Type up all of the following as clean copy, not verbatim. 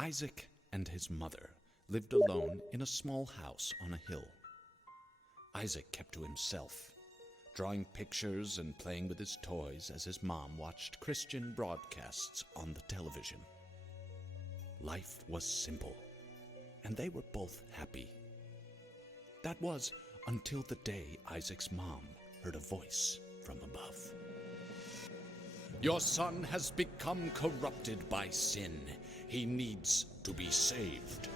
Isaac and his mother lived alone in a small house on a hill. Isaac kept to himself, drawing pictures and playing with his toys as his mom watched Christian broadcasts on the television. Life was simple, and they were both happy. That was until the day Isaac's mom heard a voice from above. "Your son has become corrupted by sin. He needs to be saved."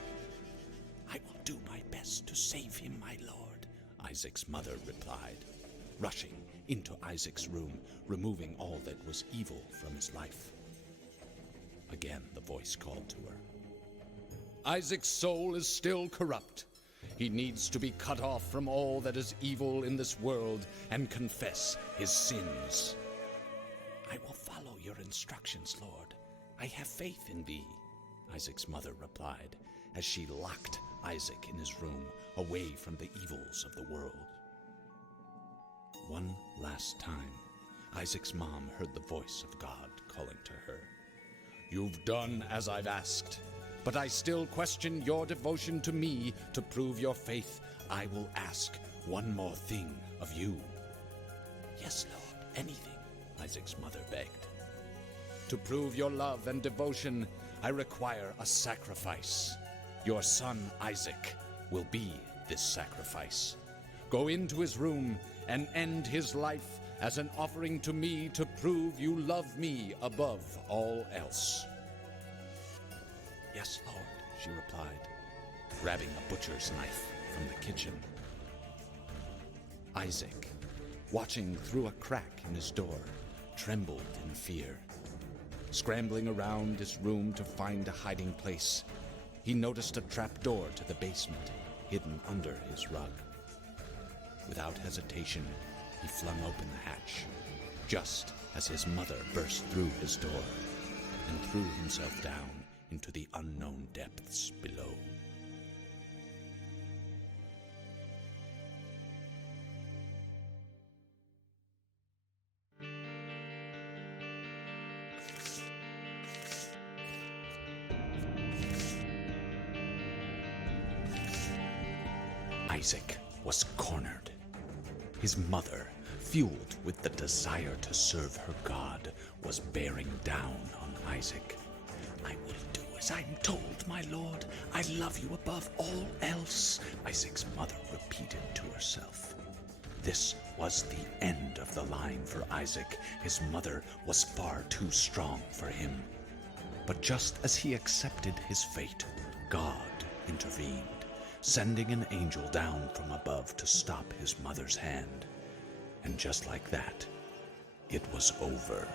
"I will do my best to save him, my lord," Isaac's mother replied, rushing into Isaac's room, removing all that was evil from his life. Again, the voice called to her. "Isaac's soul is still corrupt. He needs to be cut off from all that is evil in this world and confess his sins." "I will follow your instructions, Lord. I have faith in thee," Isaac's mother replied, as she locked Isaac in his room, away from the evils of the world. One last time, Isaac's mom heard the voice of God calling to her. "You've done as I've asked, but I still question your devotion to me. To prove your faith, I will ask one more thing of you." "Yes, Lord, anything," Isaac's mother begged. "To prove your love and devotion, I require a sacrifice. Your son Isaac will be this sacrifice. Go into his room and end his life as an offering to me to prove you love me above all else." "Yes, Lord," she replied, grabbing a butcher's knife from the kitchen. Isaac, watching through a crack in his door, trembled in fear. Scrambling around his room to find a hiding place, he noticed a trapdoor to the basement hidden under his rug. Without hesitation, he flung open the hatch, just as his mother burst through his door and threw himself down into the unknown depths below. Isaac was cornered. His mother, fueled with the desire to serve her God, was bearing down on Isaac. "I will do as I'm told, my lord. I love you above all else," Isaac's mother repeated to herself. This was the end of the line for Isaac. His mother was far too strong for him. But just as he accepted his fate, God intervened, sending an angel down from above to stop his mother's hand. And just like that, it was over.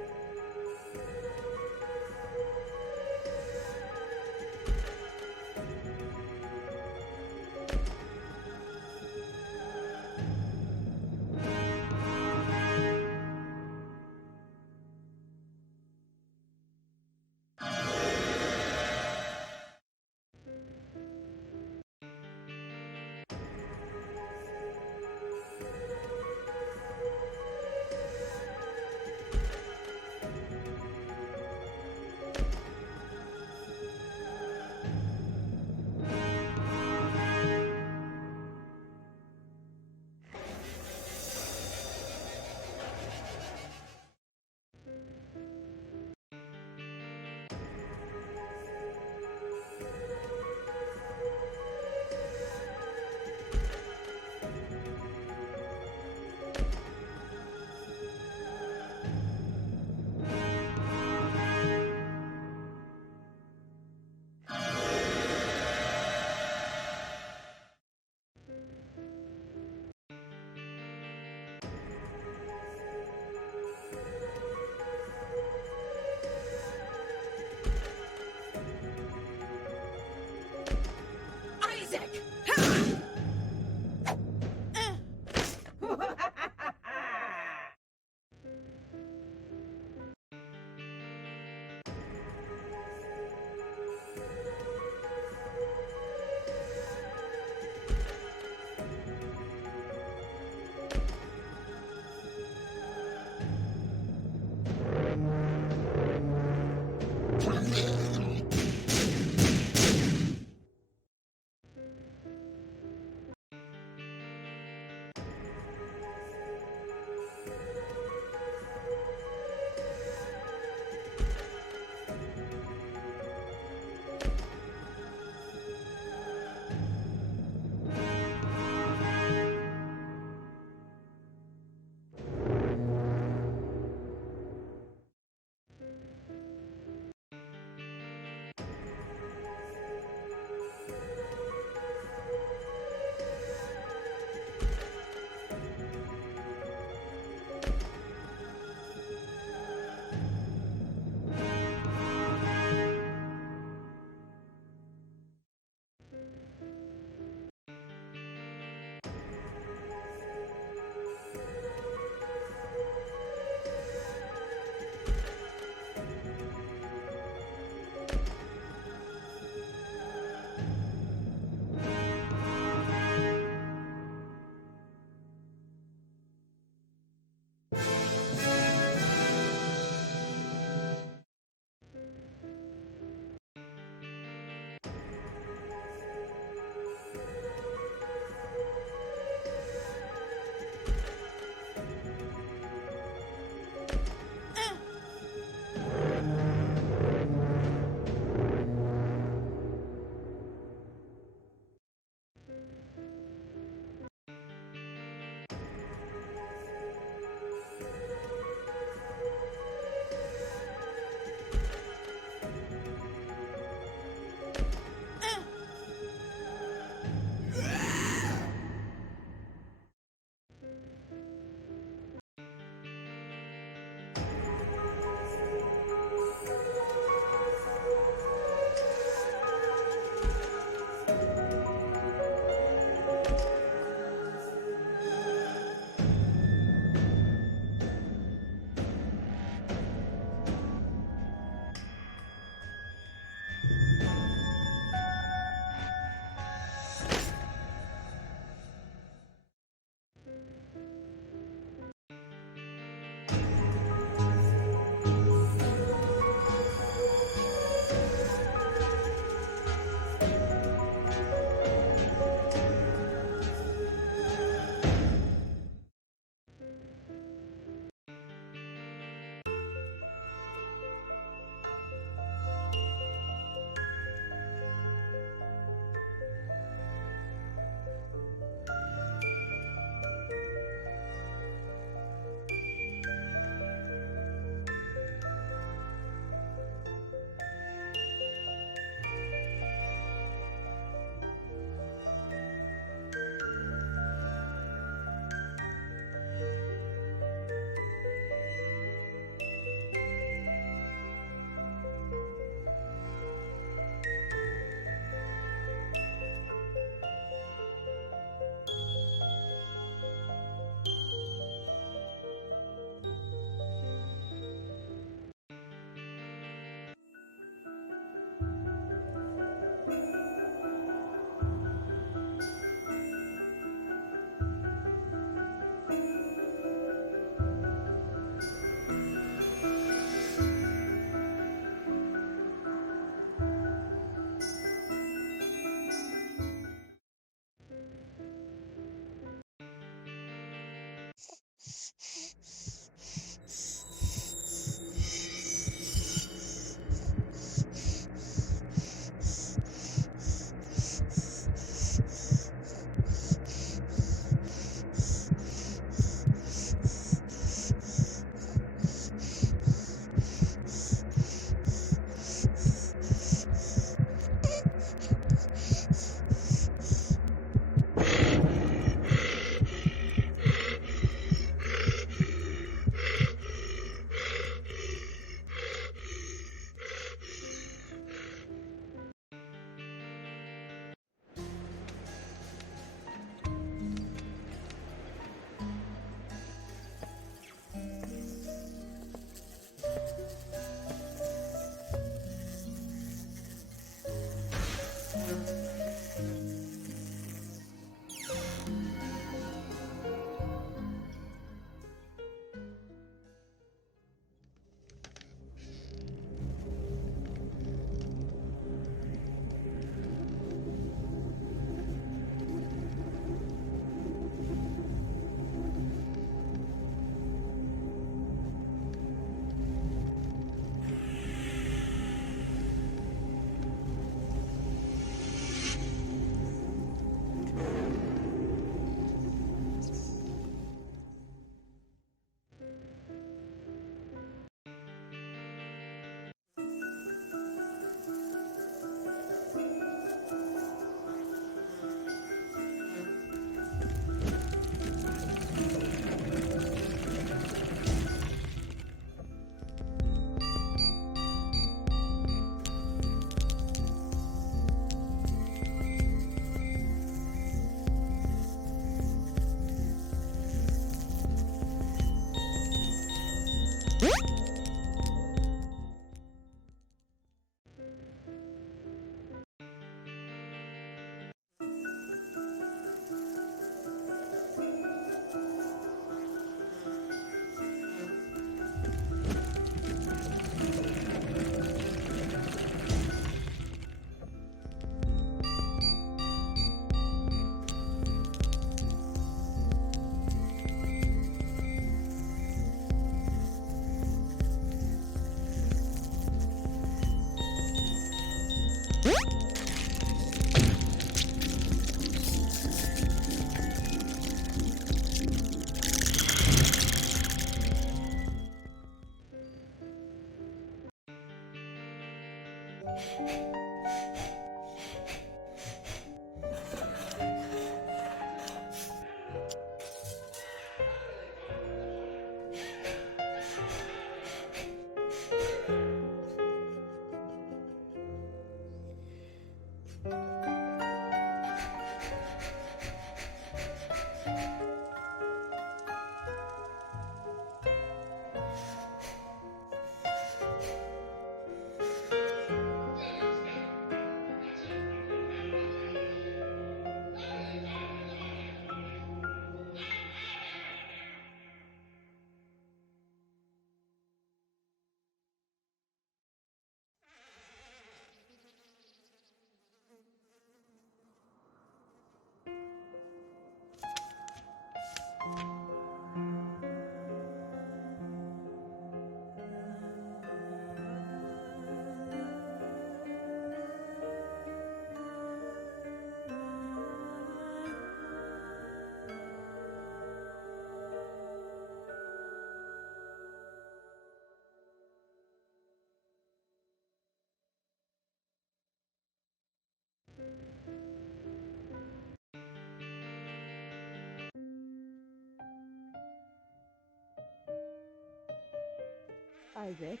Isaac,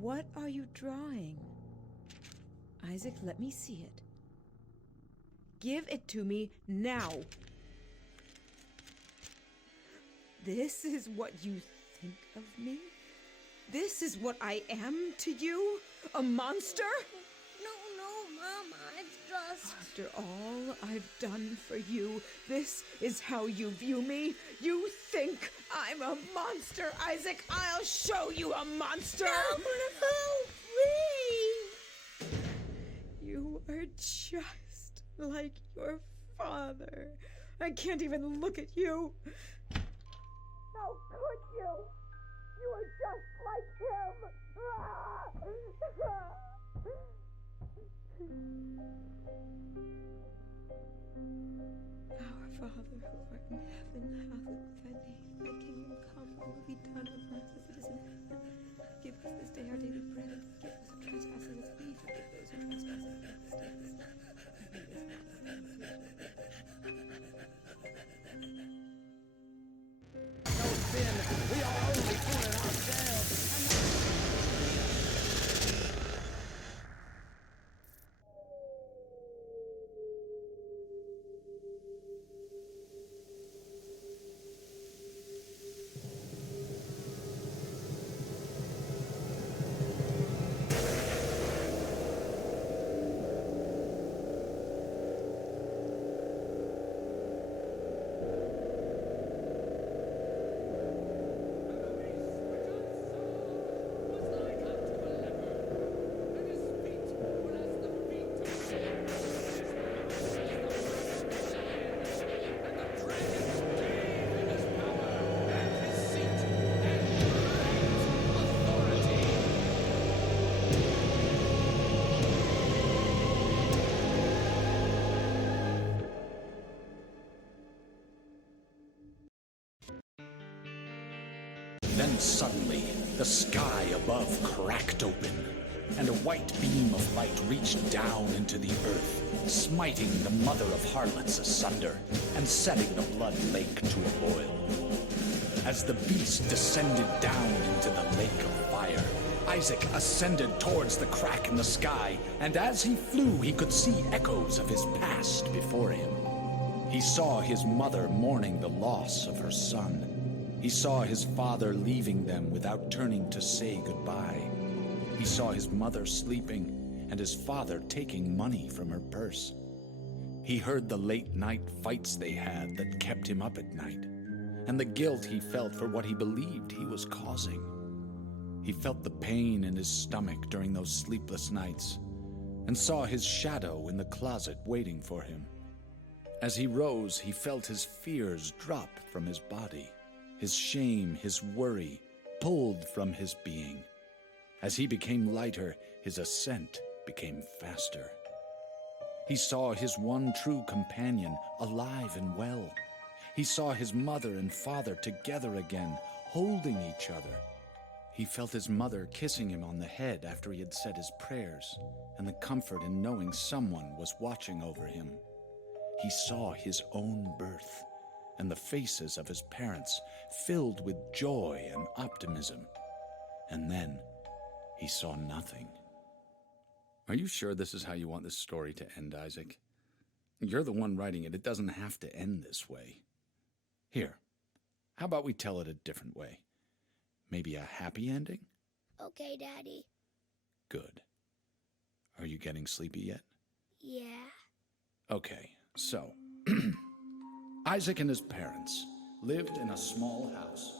what are you drawing? Isaac, let me see it. Give it to me now. This is what you think of me? This is what I am to you? A monster? No, Mom, I've just... After all I've done for you, this is how you view me? You think I'm a monster, Isaac? I'll show you a monster! No, please! You are just like your father. I can't even look at you. How could you? You are just like him. Our Father who art in heaven, hallowed be thy name. Thy kingdom come, thy will be done on earth as it is in heaven. Give us this day our daily bread, and forgive us our trespasses as we forgive those who trespass against us. And lead us not into temptation. No sin, we are only fooling ourselves. Then suddenly, the sky above cracked open, and a white beam of light reached down into the earth, smiting the mother of harlots asunder, and setting the blood lake to a boil. As the beast descended down into the lake of fire, Isaac ascended towards the crack in the sky, and as he flew, he could see echoes of his past before him. He saw his mother mourning the loss of her son. He saw his father leaving them without turning to say goodbye. He saw his mother sleeping and his father taking money from her purse. He heard the late-night fights they had that kept him up at night, and the guilt he felt for what he believed he was causing. He felt the pain in his stomach during those sleepless nights, and saw his shadow in the closet waiting for him. As he rose, he felt his fears drop from his body. His shame, his worry, pulled from his being. As he became lighter, his ascent became faster. He saw his one true companion alive and well. He saw his mother and father together again, holding each other. He felt his mother kissing him on the head after he had said his prayers, and the comfort in knowing someone was watching over him. He saw his own birth, and the faces of his parents filled with joy and optimism. And then he saw nothing. Are you sure this is how you want this story to end, Isaac? You're the one writing it. It doesn't have to end this way. Here, how about we tell it a different way? Maybe a happy ending? Okay, Daddy. Good. Are you getting sleepy yet? Yeah. Okay, so Isaac and his parents lived in a small house